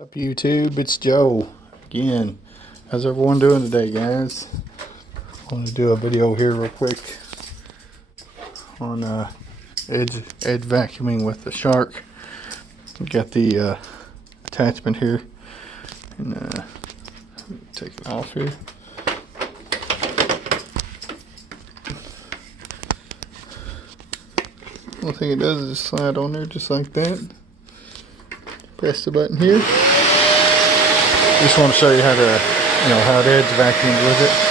Up YouTube, it's Joe again. How's everyone doing today, guys? I want to do a video here real quick on edge vacuuming with the Shark. Got the attachment here, and take it off here. One thing it does is just slide on there just like that. Press the button here. Just want to show you how to, how to edge vacuum with it.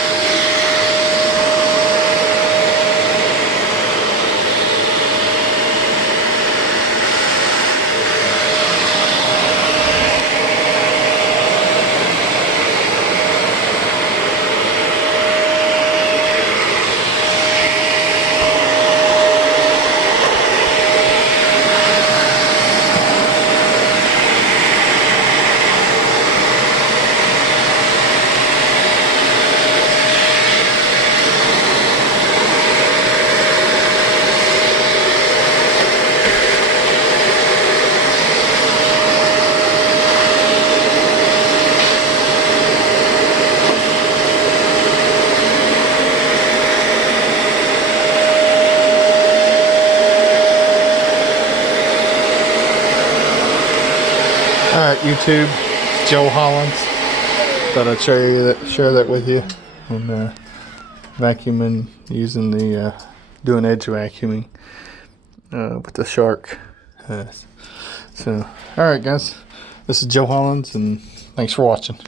Alright, YouTube, it's Joe Hollins. Thought I'd share that with you. And vacuuming using the doing edge vacuuming with the Shark. So alright guys, this is Joe Hollins and thanks for watching.